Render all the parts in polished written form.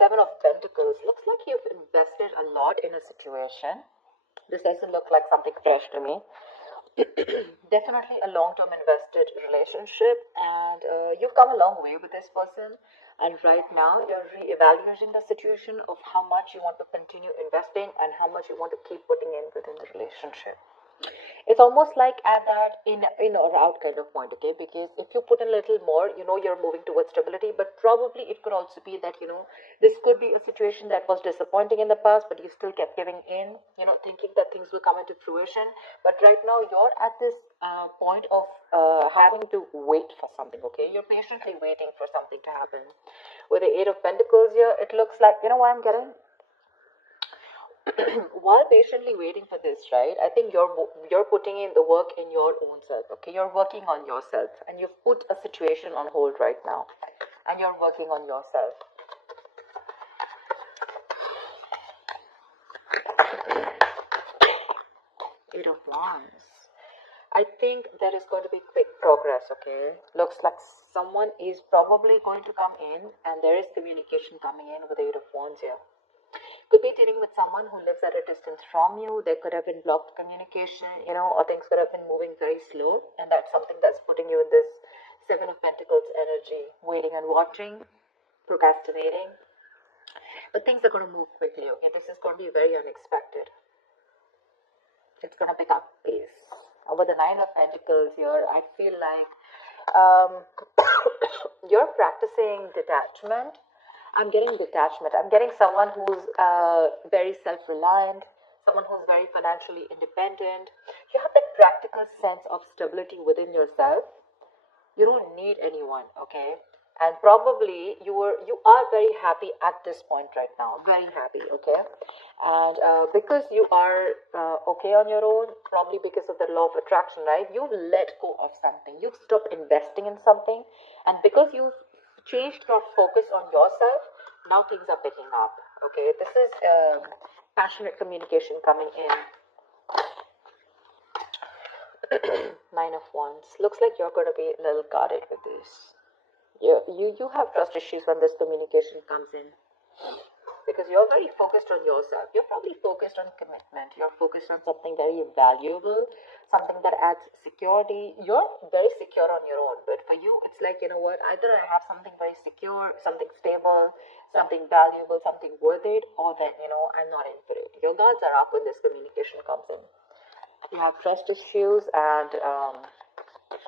Seven of Pentacles. Looks like you've invested a lot in a situation. This doesn't look like something fresh to me. Definitely a long-term invested relationship, and you've come a long way with this person, and right now you're re-evaluating the situation of how much you want to continue investing and how much you want to keep putting in within the relationship. It's almost like at that in or out kind of point, okay? Because if you put in a little more, you're moving towards stability, but probably it could also be that, this could be a situation that was disappointing in the past, but you still kept giving in, thinking that things will come into fruition. But right now you're at this point of having to wait for something, okay? You're patiently waiting for something to happen. With the Eight of Pentacles here, it looks like, what I'm getting? While patiently waiting for this, right, I think you're putting in the work in your own self, okay? You're working on yourself, and you've put a situation on hold right now, and you're working on yourself. Eight of Wands. I think there is going to be quick progress, okay? Looks like someone is probably going to come in, and there is communication coming in with the Eight of Wands here. Could be dealing with someone who lives at a distance from you. There could have been blocked communication, or things could have been moving very slow, and that's something that's putting you in this Seven of Pentacles energy, waiting and watching, procrastinating. But things are going to move quickly, okay? This is going to be very unexpected. It's going to pick up pace. With the Nine of Pentacles here, I feel like you're practicing detachment. I'm getting detachment. I'm getting someone who's very self-reliant, someone who's very financially independent. You have that practical sense of stability within yourself. You don't need anyone, okay? And probably you are very happy at this point right now. Very happy, okay? And because you are okay on your own, probably because of the law of attraction, right? You've let go of something. You've stopped investing in something. And because you've changed your focus on yourself, now things are picking up, okay? This is passionate communication coming in. Nine of Wands. Looks like you're going to be a little guarded with this. You have trust issues when this communication comes in, because you're very focused on yourself. You're probably focused on commitment. You're focused on something very valuable, something that adds security. You're very secure on your own, but for you, it's like, either I have something very secure, something stable, something valuable, something worth it, or then, I'm not in for it. Your guards are up when this communication comes in. You have trust issues, and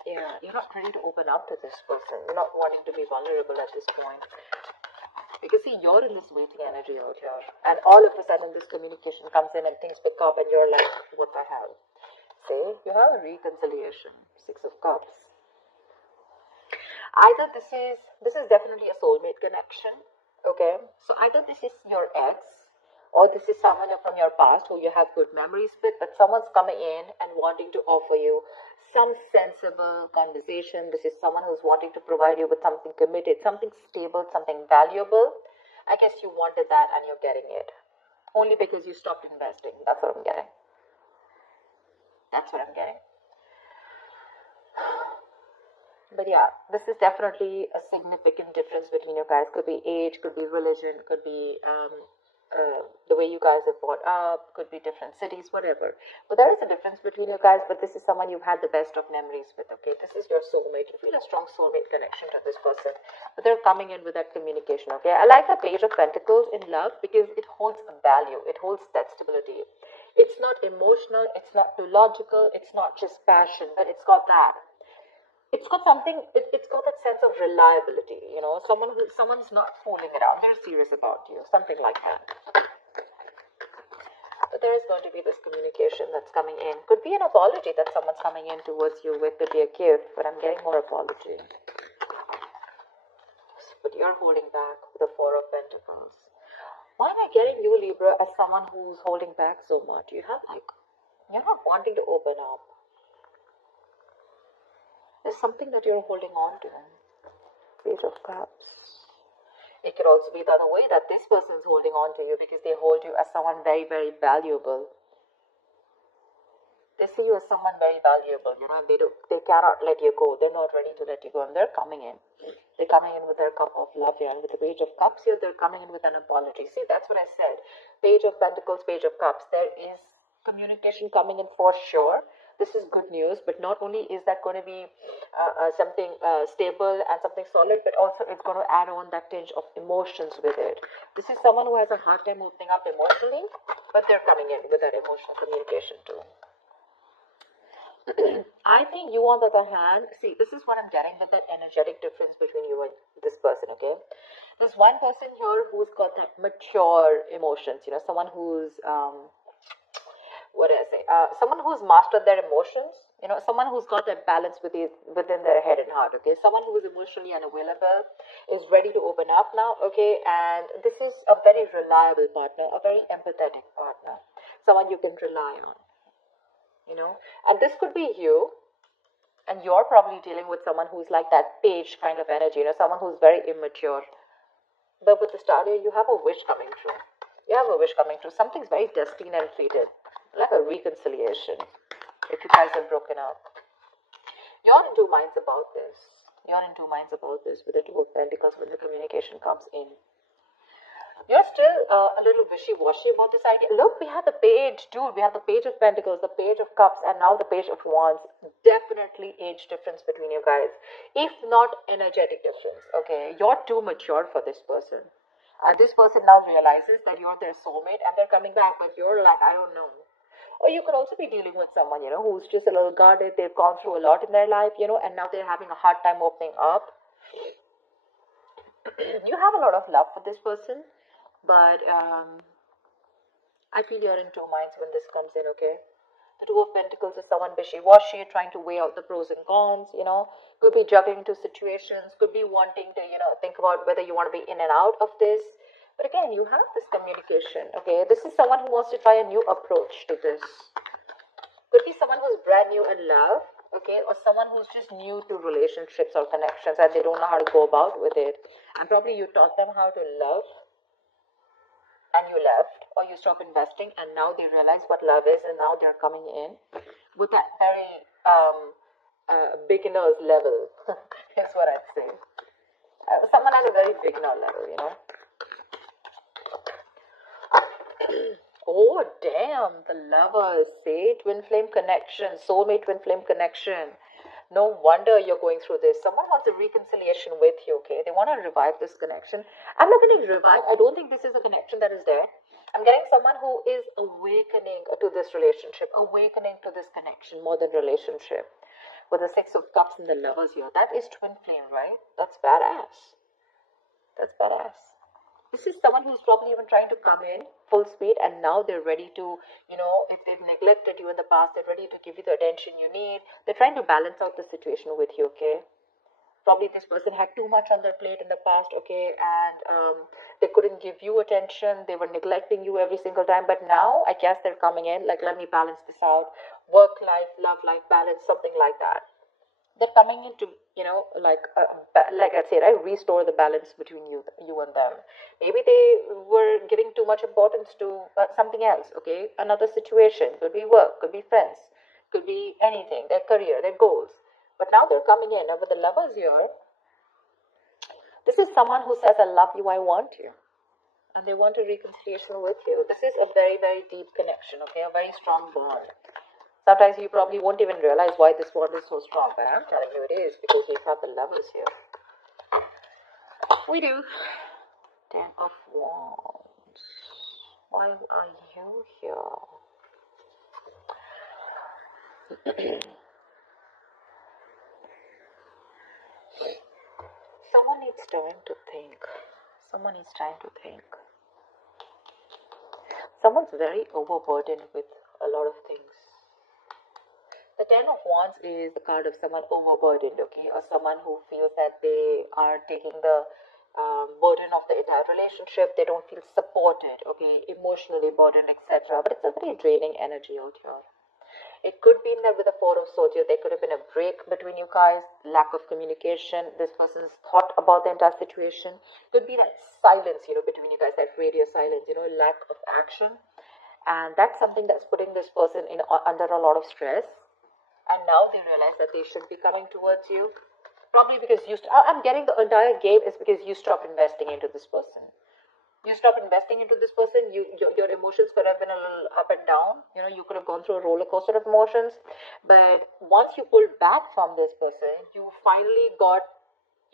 you're not ready to open up to this person. You're not wanting to be vulnerable at this point. Because see, you're in this waiting energy out here, and all of a sudden this communication comes in and things pick up and you're like, what the hell? See, you have a reconciliation. Six of Cups. Either this is definitely a soulmate connection, okay? So either this is your ex, or this is someone from your past who you have good memories with, but someone's coming in and wanting to offer you some sensible conversation. This is someone who's wanting to provide you with something committed, something stable, something valuable. I guess you wanted that and you're getting it. Only because you stopped investing. That's what I'm getting. That's what I'm getting. But yeah, this is definitely a significant difference between you guys. Could be age, could be religion, could be the way you guys are brought up, could be different cities, whatever. But there is a difference between you guys, but this is someone you've had the best of memories with, okay? This is your soulmate. You feel a strong soulmate connection to this person, but they're coming in with that communication, okay? I like the Page of Pentacles in love because it holds a value. It holds that stability. It's not emotional, it's not too logical, it's not just passion, but it's got that. It's got something, it's got that sense of reliability, someone's not fooling around, they're serious about you, something like that. But there is going to be this communication that's coming in. Could be an apology that someone's coming in towards you with, could be a gift, but I'm getting more apology. But you're holding back with the Four of Pentacles. Why am I getting you, Libra, as someone who's holding back so much? You're not wanting to open up. There's something that you're holding on to. Page of Cups. It could also be the other way, that this person's holding on to you because they hold you as someone very, very valuable. They see you as someone very valuable, and they cannot let you go. They're not ready to let you go, and they're coming in. They're coming in with their cup of love here, and with the Page of Cups here, they're coming in with an apology. See, that's what I said. Page of Pentacles, Page of Cups. There is communication coming in for sure. This is good news, but not only is that going to be something stable and something solid, but also it's going to add on that tinge of emotions with it. This is someone who has a hard time opening up emotionally, but they're coming in with that emotional communication too. I think you, on the other hand, see, this is what I'm getting with that energetic difference between you and this person, okay? There's one person here who's got that mature emotions, someone who's, someone who's mastered their emotions, someone who's got that balance within their head and heart, okay? Someone who's emotionally unavailable, is ready to open up now, okay? And this is a very reliable partner, a very empathetic partner, someone you can rely on. And this could be you, and you're probably dealing with someone who's like that page kind of energy, someone who's very immature. But with the star here, you have a wish coming true. Something's very destined and fated, like a reconciliation. If you guys have broken up, you're in two minds about this. With the Two of Pentacles when the communication comes in. You're still a little wishy-washy about this idea. Look, we have the page, dude. We have the Page of Pentacles, the Page of Cups, and now the Page of Wands. Definitely age difference between you guys. If not energetic difference, okay? You're too mature for this person. And this person now realizes that you're their soulmate and they're coming back, but you're like, I don't know. Or you could also be dealing with someone, who's just a little guarded. They've gone through a lot in their life, and now they're having a hard time opening up. You have a lot of love for this person. But I feel you're in two minds when this comes in, okay? The Two of Pentacles is someone wishy-washy, trying to weigh out the pros and cons, Could be juggling two situations, could be wanting to, think about whether you want to be in and out of this. But again, you have this communication, okay? This is someone who wants to try a new approach to this. Could be someone who's brand new in love, okay? Or someone who's just new to relationships or connections and they don't know how to go about with it. And probably you taught them how to love, and you left, or you stopped investing, and now they realize what love is, and now they're coming in with that very beginner's level, is what I'd say. Someone at a very beginner level, Oh, damn, the Lovers, say, twin flame connection, soulmate twin flame connection. No wonder you're going through this. Someone wants a reconciliation with you, okay? They want to revive this connection. I'm not getting revived. I don't think this is a connection that is there. I'm getting someone who is awakening to this relationship, awakening to this connection more than relationship. With the Six of Cups and the Lovers here. That is twin flame, right? That's badass. This is someone who's probably even trying to come in full speed, and now they're ready to, if they've neglected you in the past, they're ready to give you the attention you need. They're trying to balance out the situation with you, okay? Probably this person had too much on their plate in the past, okay, and they couldn't give you attention. They were neglecting you every single time, but now I guess they're coming in, like, let me balance this out. Work life, love life balance, something like that. They're coming in to, like I said, I restore the balance between you and them. Maybe they were giving too much importance to something else, okay? Another situation, could be work, could be friends, could be anything, their career, their goals. But now they're coming in, and with the Lovers here, this is someone who says, I love you, I want you. And they want a reconciliation with you. This is a very, very deep connection, okay? A very strong bond. Sometimes you probably won't even realize why this bond is so strong, but I'm telling you it is, because we have the Lovers here. We do. Ten of Wands. Why are you here? Someone needs time to think. Someone's very overburdened with a lot of things. The Ten of Wands is the card of someone overburdened, okay, or someone who feels that they are taking the burden of the entire relationship. They don't feel supported, okay, emotionally burdened, etc. But it's a very draining energy out here. It could be that with the Four of Swords here, there could have been a break between you guys, lack of communication. This person's thought about the entire situation. Could be that silence, between you guys, that radio silence, lack of action. And that's something that's putting this person in under a lot of stress. And now they realize that they should be coming towards you. Probably because I'm getting the entire game is because you stopped investing into this person. You stop investing into this person, your emotions could have been a little up and down. You could have gone through a roller coaster of emotions, but once you pulled back from this person, you finally got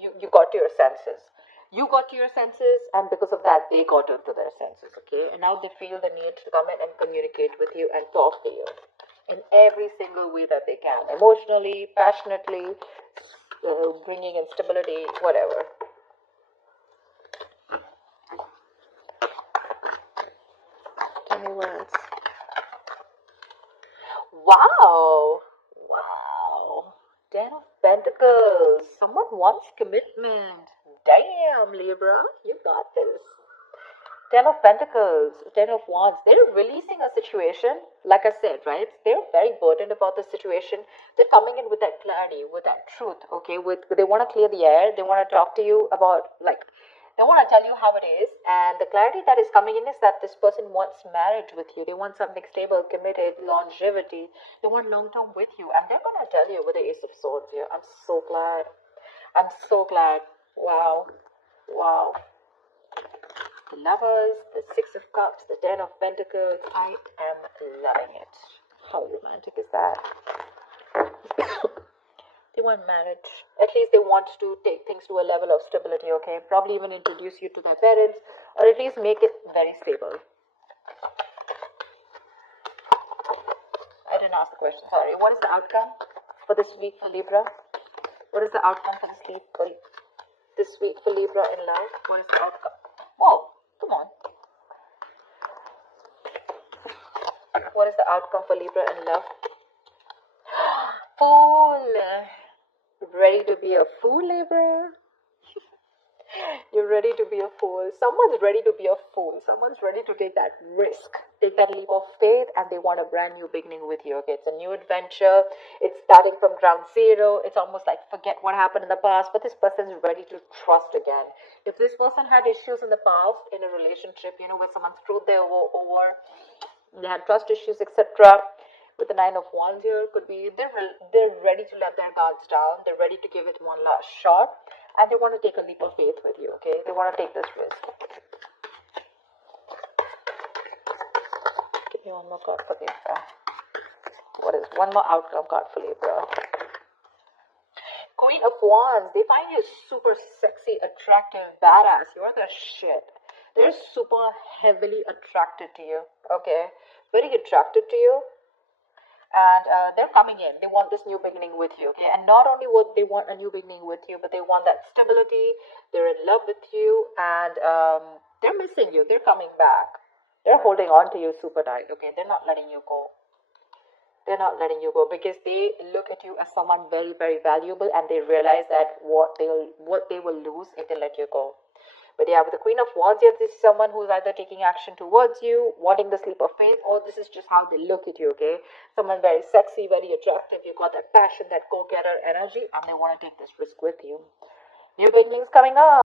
to your senses. You got to your senses, and because of that, they got into their senses. Okay, and now they feel the need to come in and communicate with you and talk to you in every single way that they can, emotionally, passionately, bringing in stability, whatever. Tell me words. Wow. Wow. Ten of Pentacles. Someone wants commitment. Damn, Libra. You got this. Ten of Pentacles. Ten of Wands. They're releasing a situation. Like I said, right? They're very burdened about the situation. They're coming in with that clarity, with that truth, okay? They want to clear the air. They want to talk to you about, like, they want to tell you how it is, and the clarity that is coming in is that this person wants marriage with you. They want something stable, committed, longevity. They want long term with you, and they're going to tell you with the Ace of Swords here. I'm so glad. I'm so glad. Wow. Wow. The Lovers, the Six of Cups, the Ten of Pentacles. I am loving it. How romantic is that? They want marriage. At least they want to take things to a level of stability, okay? Probably even introduce you to their parents, or at least make it very stable. I didn't ask the question, sorry. What is the outcome for this week for Libra? What is the outcome for this week for Libra in love? What is the outcome? Whoa, come on. What is the outcome for Libra in love? Fool. Ready to be a fool, Libra? You're ready to be a fool. Someone's ready to be a fool. Someone's ready to take that risk, take that leap of faith, and they want a brand new beginning with you. Okay, it's a new adventure. It's starting from ground zero. It's almost like forget what happened in the past, but this person's ready to trust again. If this person had issues in the past in a relationship, where someone screwed their over, they had trust issues, etc. With the Nine of Wands here, could be they're ready to let their guards down. They're ready to give it one last shot, and they want to take a leap of faith with you. Okay, they want to take this risk. Give me one more card for Libra. What is one more outcome card for Libra? Queen of Wands. They find you super sexy, attractive, badass. You're the shit. They're super heavily attracted to you. Okay, very attracted to you. And they're coming in. They want this new beginning with you. Okay? And not only would they want a new beginning with you, but they want that stability. They're in love with you, and they're missing you. They're coming back. They're holding on to you super tight. Okay, they're not letting you go. They're not letting you go because they look at you as someone very, very valuable, and they realize that what they will lose if they let you go. But yeah, with the Queen of Wands here, this is someone who's either taking action towards you, wanting the leap of faith, or this is just how they look at you, okay? Someone very sexy, very attractive. You've got that passion, that go-getter energy, and they want to take this risk with you. New beginnings coming up.